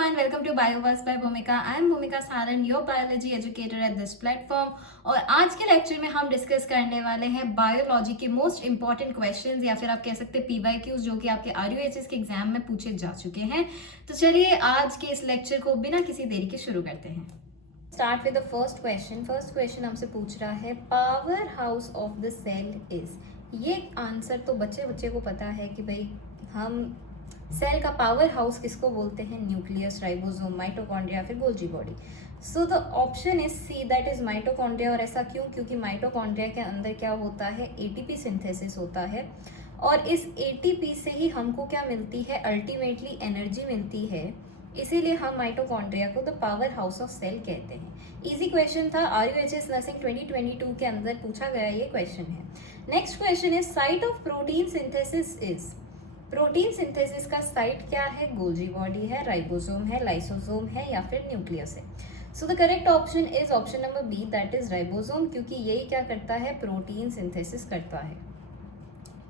everyone, welcome to BioVas by Bhumika. I am Bhumika Saran, your biology educator at this platform. और आज के lecture में हम discuss करने वाले हैं बायोलॉजी के मोस्ट इंपॉर्टेंट क्वेश्चंस या फिर आप कह सकते हैं PYQs जो कि आपके RUHS के एग्जाम में पूछे जा चुके हैं। तो चलिए आज के इस लेक्चर को बिना किसी देरी के शुरू करते हैं। Start with the first question हमसे पूछ रहा है power house of the cell is. ये आंसर तो बच्चे को पता है कि भाई हम सेल का पावर हाउस किसको बोलते हैं, न्यूक्लियस, राइबोसोम, माइटोकॉन्ड्रिया, फिर Golgi body. So the option is C, that is mitochondria. और ऐसा क्यों? क्योंकि माइटोकॉन्ड्रिया के अंदर क्या होता है, एटीपी सिंथेसिस होता है और इस एटीपी से ही हमको क्या मिलती है, अल्टीमेटली एनर्जी मिलती है। इसीलिए हम माइटोकॉन्ड्रिया को the power house of cell कहते हैं। इजी क्वेश्चन था, RUHS नर्सिंग 2022 के अंदर पूछा गया ये क्वेश्चन है। Next question is site of protein synthesis is. Protein synthesis का साइट क्या है, गोल्जी बॉडी है, राइबोसोम है, लाइसोसोम है या फिर न्यूक्लियस है। So the correct option is option number B, that is ribosome, क्योंकि यही क्या करता है, प्रोटीन सिंथेसिस करता है।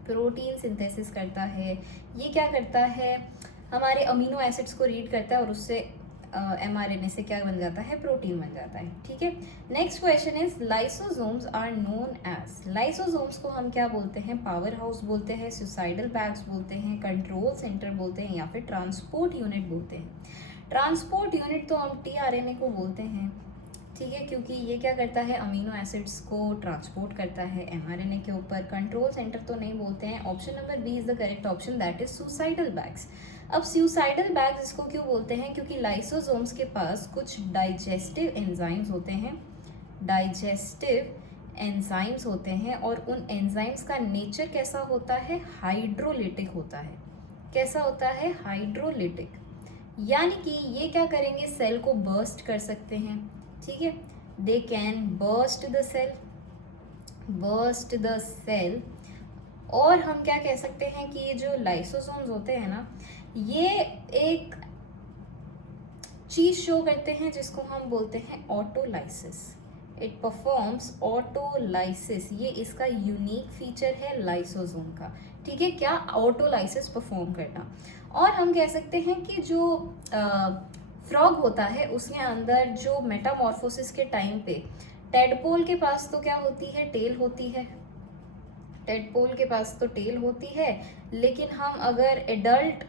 प्रोटीन सिंथेसिस करता है, ये क्या करता है, हमारे अमीनो एसिड्स को रीड करता है और उससे mRNA से क्या बन जाता है, प्रोटीन बन जाता है। ठीक है। Next question is lysosomes are known as. Lysosomes को हम क्या बोलते हैं, पावर हाउस बोलते हैं, सुसाइडल बैग्स बोलते हैं, कंट्रोल सेंटर बोलते हैं या फिर ट्रांसपोर्ट यूनिट बोलते हैं। ट्रांसपोर्ट यूनिट तो हम tRNA को बोलते हैं, ठीक है, क्योंकि ये क्या करता है, अमीनो एसिड्स को ट्रांसपोर्ट करता है mRNA के ऊपर। कंट्रोल सेंटर तो नहीं बोलते हैं। Option number B is the correct option, that is suicidal bags. अब सुसाइडल बैग्स इसको क्यों बोलते हैं, क्योंकि लाइसोसोम्स के पास कुछ डाइजेस्टिव एंजाइम्स होते हैं, डाइजेस्टिव एंजाइम्स होते हैं और उन एंजाइम्स का नेचर कैसा होता है, हाइड्रोलिटिक होता है। कैसा होता है, हाइड्रोलिटिक। यानी कि ये क्या करेंगे, सेल को बर्स्ट कर सकते हैं। ठीक है, they can burst the cell. और हम क्या कह सकते हैं कि ये जो लाइसोसोम्स होते हैं ना, ये एक चीज शो करते हैं जिसको हम बोलते हैं ऑटोलाइसिस। इट परफॉर्म्स ऑटोलाइसिस, ये इसका यूनिक फीचर है लाइसोसोम का। ठीक है, क्या, ऑटोलाइसिस परफॉर्म करना। और हम कह सकते हैं कि जो फ्रॉग होता है उसके अंदर जो मेटामॉर्फोसिस के टाइम पे टेडपोल के पास तो क्या होती है, टेल होती है। टेडपोल के पास तो टेल होती है, लेकिन हम अगर एडल्ट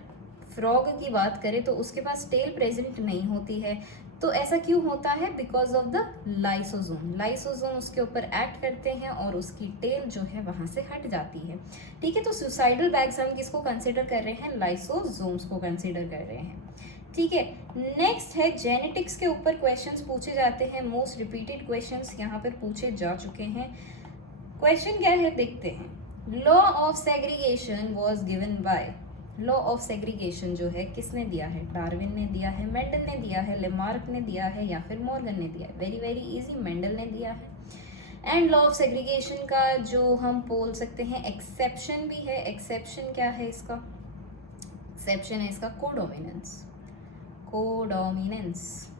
फ्रॉग की बात करें तो उसके पास टेल प्रेजेंट नहीं होती है। तो ऐसा क्यों होता है, because of the lysosome. Lysosome उसके ऊपर एक्ट करते हैं और उसकी टेल जो है वहां से हट जाती है। ठीक है, तो सुसाइडल बैग्स हम किसको कंसिडर कर रहे हैं, लाइसोसोम्स को कंसिडर कर रहे हैं। ठीक है, नेक्स्ट है जेनेटिक्स के ऊपर क्वेश्चंस पूछे जाते हैं। मोस्ट रिपीटेड क्वेश्चंस यहाँ पर पूछे जा चुके हैं। क्वेश्चन क्या है, देखते हैं। Law of segregation was given by. Law of segregation जो है किसने दिया है, डार्विन ने दिया है, मेंडल ने दिया है, लेमार्क ने दिया है या फिर मॉर्गन ने दिया है। वेरी वेरी इजी, मेंडल ने दिया है। एंड लॉ ऑफ सेग्रीगेशन का जो हम बोल सकते हैं एक्सेप्शन भी है। एक्सेप्शन क्या है इसका, एक्सेप्शन है इसका कोडोमिनेंस। कोडोमिनेंस,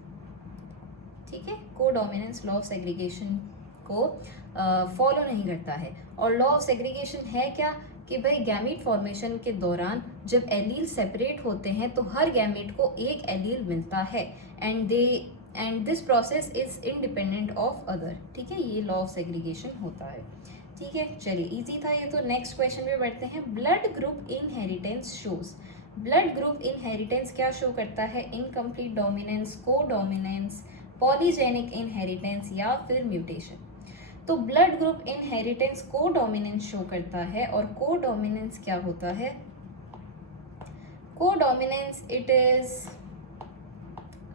ठीक है, कोडोमिनेंस लॉ ऑफ सेग्रीगेशन को फॉलो नहीं करता है। और लॉ ऑफ सेग्रीगेशन है क्या, कि भाई गैमीट फॉर्मेशन के दौरान जब एलील सेपरेट होते हैं तो हर गैमीट को एक एलील मिलता है and this process is independent of other. ठीक है, ये लॉ ऑफ सेग्रीगेशन होता है। ठीक है, चलिए इजी था ये तो। नेक्स्ट क्वेश्चन पे बढ़ते हैं। Blood group inheritance shows. Blood group inheritance क्या शो करता है, incomplete dominance, codominance, polygenic inheritance या फिर म्यूटेशन। तो blood group inheritance codominance show करता है। और कोडोमिनेंस क्या होता है, codominance it is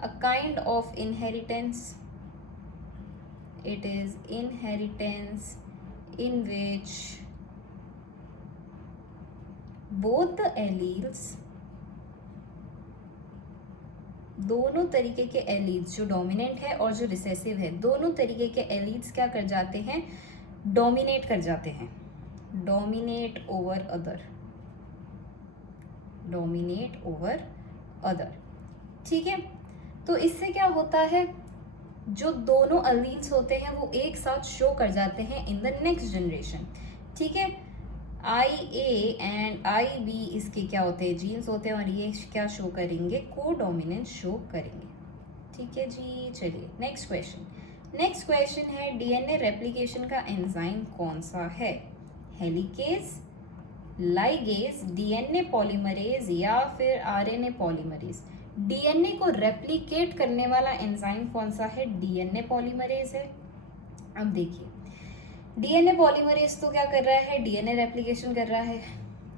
a kind of inheritance. It is inheritance in which both the alleles, दोनों तरीके के एलील्स, जो डोमिनेंट है और जो रिसेसिव है, दोनों तरीके के एलील्स क्या कर जाते हैं, डोमिनेट कर जाते हैं। Dominate over other, dominate over other. ठीक है, तो इससे क्या होता है, जो दोनों एलील्स होते हैं वो एक साथ शो कर जाते हैं इन द नेक्स्ट जनरेशन। ठीक है, IA एंड IB इसके क्या होते हैं, जीन्स होते हैं, और ये क्या शो करेंगे, कोडोमिनेंस शो करेंगे। ठीक है जी, चलिए नेक्स्ट क्वेश्चन। नेक्स्ट क्वेश्चन है डीएनए रेप्लिकेशन का एंजाइम कौन सा है, हेलिकेज, लाइगेज, डीएनए पॉलीमरेज या फिर आरएनए पॉलीमरेज। डीएनए को रेप्लिकेट करने वाला एंजाइम कौन सा है, डीएनए पॉलीमरेज है। अब देखिए डीएनए पॉलीमरेज तो क्या कर रहा है, डीएनए रेप्लिकेशन कर रहा है,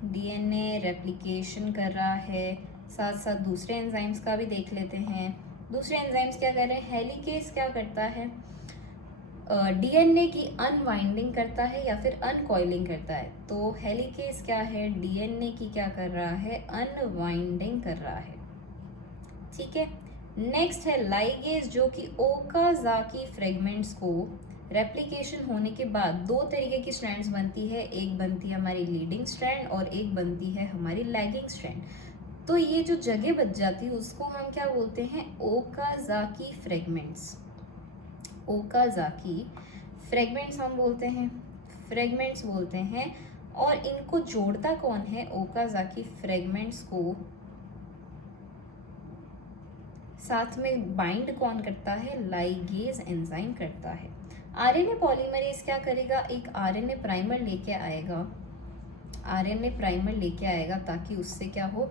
डीएनए रेप्लिकेशन कर रहा है, साथ साथ दूसरे एंजाइम्स का भी देख लेते हैं। दूसरे एंजाइम्स क्या कर रहे हैं, हेलिकेज क्या करता है, डीएनए की अनवाइंडिंग करता है या फिर अनकॉइलिंग करता है। तो हेलिकेज क्या है, डीएनए की क्या कर रहा है, अनवाइंडिंग कर रहा है। ठीक है, नेक्स्ट है लाइगेज, जो कि ओकाजाकी फ्रेगमेंट्स को रेप्लिकेशन होने के बाद दो तरीके की स्ट्रैंड्स बनती है, एक बनती है हमारी लीडिंग स्ट्रैंड और एक बनती है हमारी लैगिंग स्ट्रैंड। तो ये जो जगह बच जाती है उसको हम क्या बोलते हैं, ओकाजाकी फ्रेगमेंट्स। ओकाजाकी फ्रेगमेंट्स हम बोलते हैं, फ्रेगमेंट्स बोलते हैं। और इनको जोड़ता कौन है, ओकाजाकी फ्रेगमेंट्स को साथ में बाइंड कौन करता है, लाइगेज एंजाइम करता है। आरएनए पॉलीमरेज क्या करेगा, एक आरएनए प्राइमर लेके आएगा, आरएनए प्राइमर लेके आएगा ताकि उससे क्या हो,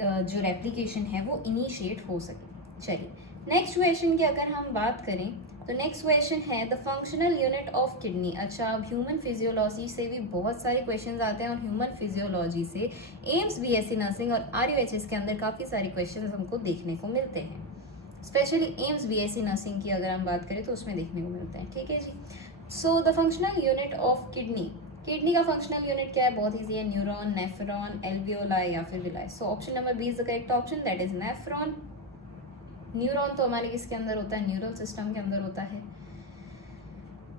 जो रेप्लिकेशन है वो इनिशिएट हो सके। चलिए नेक्स्ट क्वेश्चन की अगर हम बात करें तो नेक्स्ट क्वेश्चन है the functional unit of kidney. अच्छा, अब ह्यूमन फिजियोलॉजी से भी बहुत सारे क्वेश्चंस आते हैं और ह्यूमन फिजियोलॉजी से एम्स बीएससी नर्सिंग और आरयूएचएस के अंदर काफ़ी सारे क्वेश्चंस हमको देखने को मिलते हैं। स्पेशली एम्स बीएससी नर्सिंग की अगर हम बात करें तो उसमें देखने को मिलते हैं। ठीक है जी, so the functional unit of kidney, kidney का फंक्शनल यूनिट क्या है, बहुत ईजी है, न्यूरॉन, नेफ्रॉन, एल्वियोलाई या फिर villi. So option number B is the correct option, that is nephron. Neuron तो हमारे किसके अंदर होता है, न्यूरल सिस्टम के अंदर होता है,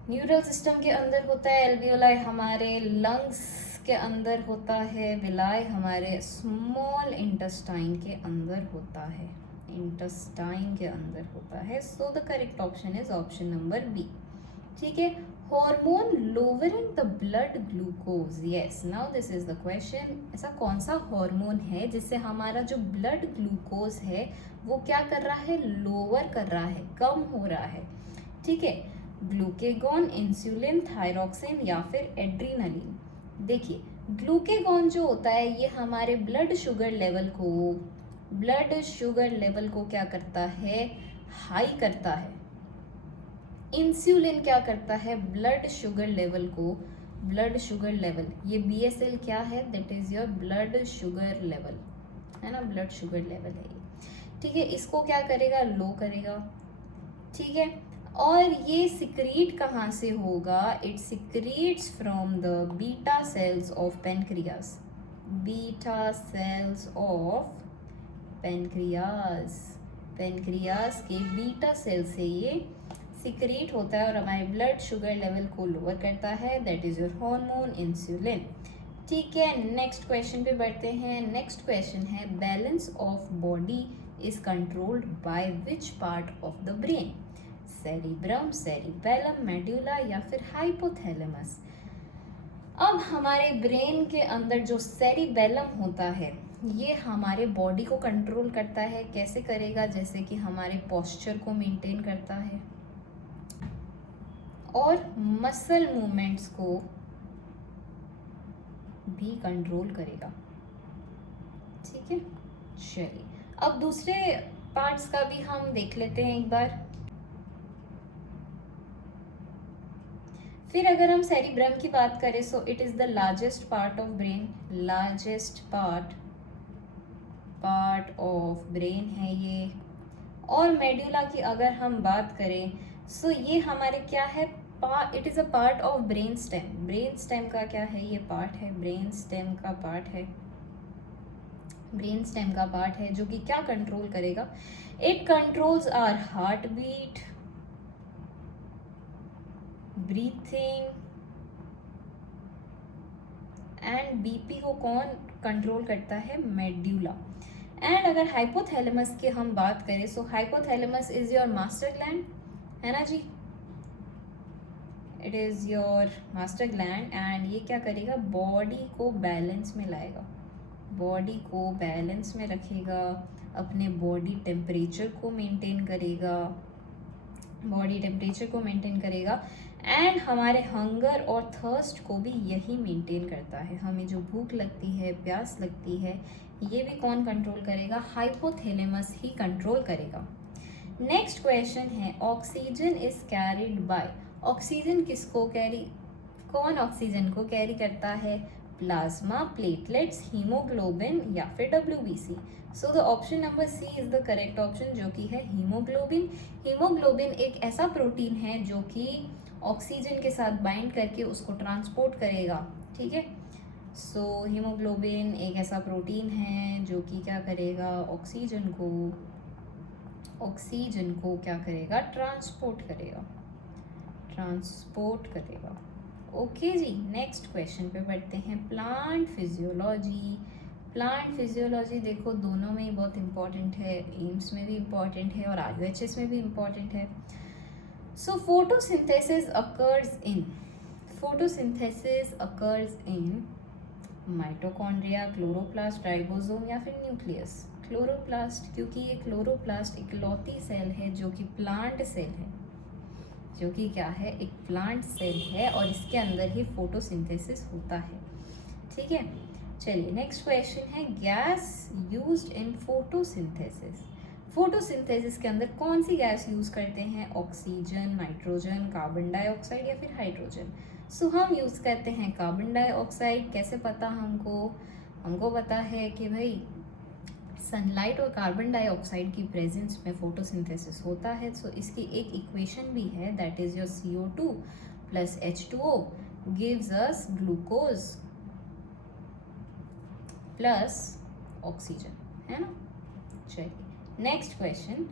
न्यूरल सिस्टम के अंदर होता है। एल्वियोलाई हमारे लंग्स के अंदर होता है, विलाई हमारे स्मॉल इंटेस्टाइन के अंदर होता है, इंटेस्टाइन के अंदर होता है। So the correct option is option number B. ठीक है, hormone lowering the blood glucose, yes now this is the question. ऐसा कौन सा हार्मोन है जिससे हमारा जो ब्लड ग्लूकोज है वो क्या कर रहा है, लोअर कर रहा है, कम हो रहा है। ठीक है, ग्लूकेगॉन, इंसुलिन, थायरॉक्सिन या फिर एड्रीनलिन। देखिए ग्लूकेगॉन जो होता है ये हमारे ब्लड शुगर लेवल को क्या करता है, हाई करता है। इंसुलिन क्या करता है, ब्लड शुगर लेवल, ये BSL क्या है, that is your blood sugar level, है ना, ब्लड शुगर लेवल है ये। ठीक है, इसको क्या करेगा, लो करेगा। ठीक है, और ये सिक्रीट कहाँ से होगा, it secretes from the beta cells of pancreas, beta cells of pancreas के बीटा सेल से ये सिक्रीट होता है और हमारे ब्लड शुगर लेवल को लोअर करता है, that is your hormone insulin. ठीक है, नेक्स्ट क्वेश्चन पे बढ़ते हैं। नेक्स्ट क्वेश्चन है balance of body is controlled by which part of the brain, cerebrum, cerebellum, medulla या फिर हाइपोथैलेमस। अब हमारे ब्रेन के अंदर जो सेरिबेलम होता है ये हमारे बॉडी को कंट्रोल करता है। कैसे करेगा, जैसे कि हमारे पोस्चर को मेंटेन करता है और मसल मूवमेंट्स को भी कंट्रोल करेगा। ठीक है, चलिए अब दूसरे पार्ट्स का भी हम देख लेते हैं एक बार। फिर अगर हम सेरिब्रम की बात करें so it is the largest part of brain, largest part of brain है ये। और मेडुला की अगर हम बात करें सो ये हमारे क्या है, it is a part of brain stem. Brain stem का क्या है, ये पार्ट है, ब्रेन स्टेम का पार्ट है जो कि क्या कंट्रोल करेगा, it controls our heart beat, breathing and BP को कौन कंट्रोल करता है, मेडुला। एंड अगर हाइपोथैलेमस की हम बात करें so hypothalamus is your master gland, है ना जी, it is your master gland and ये क्या करेगा, बॉडी को बैलेंस में लाएगा, बॉडी को बैलेंस में रखेगा, अपने बॉडी टेम्परेचर को मेंटेन करेगा, बॉडी टेम्परेचर को मेंटेन करेगा एंड हमारे हंगर और थर्स्ट को भी यही मेंटेन करता है। हमें जो भूख लगती है, प्यास लगती है, ये भी कौन कंट्रोल करेगा, हाइपोथैलेमस ही कंट्रोल करेगा। नेक्स्ट क्वेश्चन है, oxygen is carried by, oxygen किसको कैरी, कौन ऑक्सीजन को कैरी करता है, प्लाज्मा, प्लेटलेट्स, हीमोग्लोबिन या फिर WBC। So the option number C is the correct option, जो कि है हीमोग्लोबिन। हीमोग्लोबिन एक ऐसा प्रोटीन है जो कि ऑक्सीजन के साथ बाइंड करके उसको ट्रांसपोर्ट करेगा, ठीक है। सो हीमोग्लोबिन एक ऐसा प्रोटीन है जो कि क्या करेगा, ऑक्सीजन को क्या करेगा, ट्रांसपोर्ट करेगा। ओके जी, नेक्स्ट क्वेश्चन पे बढ़ते हैं, प्लांट फिजियोलॉजी देखो दोनों में ही बहुत इंपॉर्टेंट है, एम्स में भी इंपॉर्टेंट है और RUHS में भी इंपॉर्टेंट है। सो photosynthesis occurs in mitochondria, chloroplast, ribosome या फिर न्यूक्लियस। क्लोरोप्लास्ट, क्योंकि ये क्लोरोप्लास्ट इकलौती सेल है जो कि प्लांट सेल है, जो कि क्या है, एक प्लांट सेल है और इसके अंदर ही फोटोसिंथेसिस होता है, ठीक है। चलिए नेक्स्ट क्वेश्चन है, गैस यूज्ड इन फोटोसिंथेसिस के अंदर कौन सी गैस यूज करते हैं, ऑक्सीजन, नाइट्रोजन, कार्बन डाइऑक्साइड या फिर हाइड्रोजन। सो हम यूज करते हैं कार्बन डाइऑक्साइड। कैसे पता हमको पता है कि भाई सनलाइट और कार्बन डाइऑक्साइड की प्रेजेंस में फोटोसिंथेसिस होता है। सो इसकी एक इक्वेशन भी है, that is your CO2 plus H2O gives us glucose plus oxygen, है ना। चलिए next question,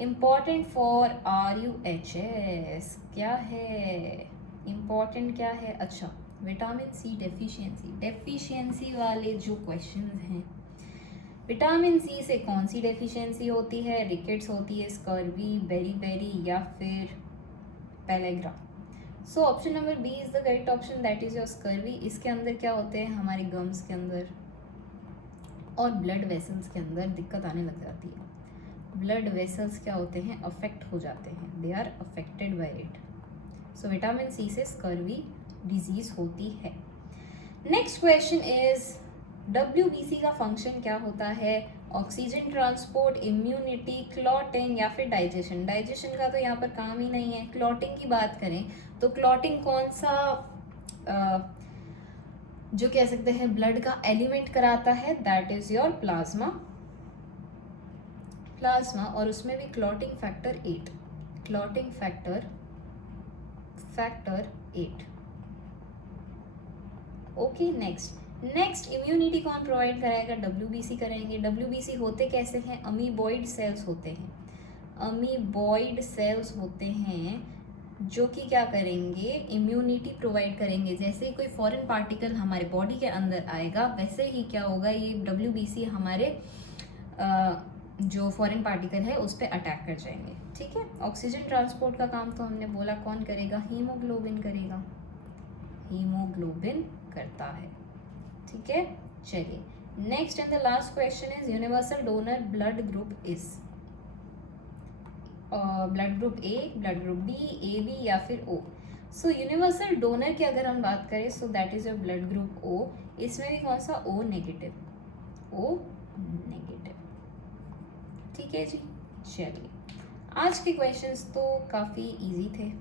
important for RUHS क्या है, इम्पॉर्टेंट क्या है, अच्छा विटामिन C डेफिशिएंसी वाले जो क्वेश्चन हैं, विटामिन C से कौन सी डेफिशिएंसी होती है, रिकेट्स होती है, स्कर्वी, बेरी या फिर pellagra. So option number B is the correct option, that is your scurvy. इसके अंदर क्या होते हैं, हमारे गम्स के अंदर और ब्लड वेसल्स के अंदर दिक्कत आने लग जाती है। ब्लड वेसल्स क्या होते हैं, अफेक्ट हो जाते हैं, they are affected by it. So vitamin C से स्कर्वी डिजीज होती है। नेक्स्ट क्वेश्चन इज, WBC का फंक्शन क्या होता है, ऑक्सीजन ट्रांसपोर्ट, इम्यूनिटी, क्लॉटिंग या फिर डाइजेशन। डाइजेशन का तो यहाँ पर काम ही नहीं है। क्लॉटिंग की बात करें तो क्लॉटिंग कौन सा जो कह सकते हैं ब्लड का एलिमेंट कराता है, दैट इज योर प्लाज्मा, और उसमें भी clotting factor 8। Okay next immunity कौन प्रोवाइड कराएगा, WBC करेंगे। WBC होते कैसे हैं, अमीबॉइड सेल्स होते हैं जो कि क्या करेंगे, इम्यूनिटी प्रोवाइड करेंगे। जैसे ही कोई फॉरेन पार्टिकल हमारे बॉडी के अंदर आएगा, वैसे ही क्या होगा, ये WBC हमारे जो फॉरेन पार्टिकल है उस पर अटैक कर जाएंगे, ठीक है। ऑक्सीजन ट्रांसपोर्ट का काम तो हमने बोला कौन करेगा, हीमोग्लोबिन करता है, ठीक है। चलिए next and the last question is, universal donor blood group is, blood group A, blood group B, AB या फिर O। सो यूनिवर्सल डोनर की अगर हम बात करें, so that is your blood group O। इसमें भी कौन सा, O नेगेटिव, ठीक है जी। चलिए आज के क्वेश्चंस तो काफ़ी इजी थे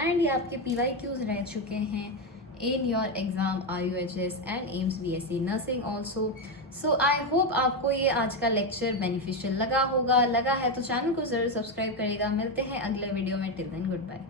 एंड ये आपके PYQs रह चुके हैं in your exam RUHS and AIIMS BSc Nursing also। So I hope आपको ये आज का लेक्चर बेनिफिशियल लगा है तो चैनल को ज़रूर सब्सक्राइब करिएगा। मिलते हैं अगले वीडियो में, टिल देन गुड बाय।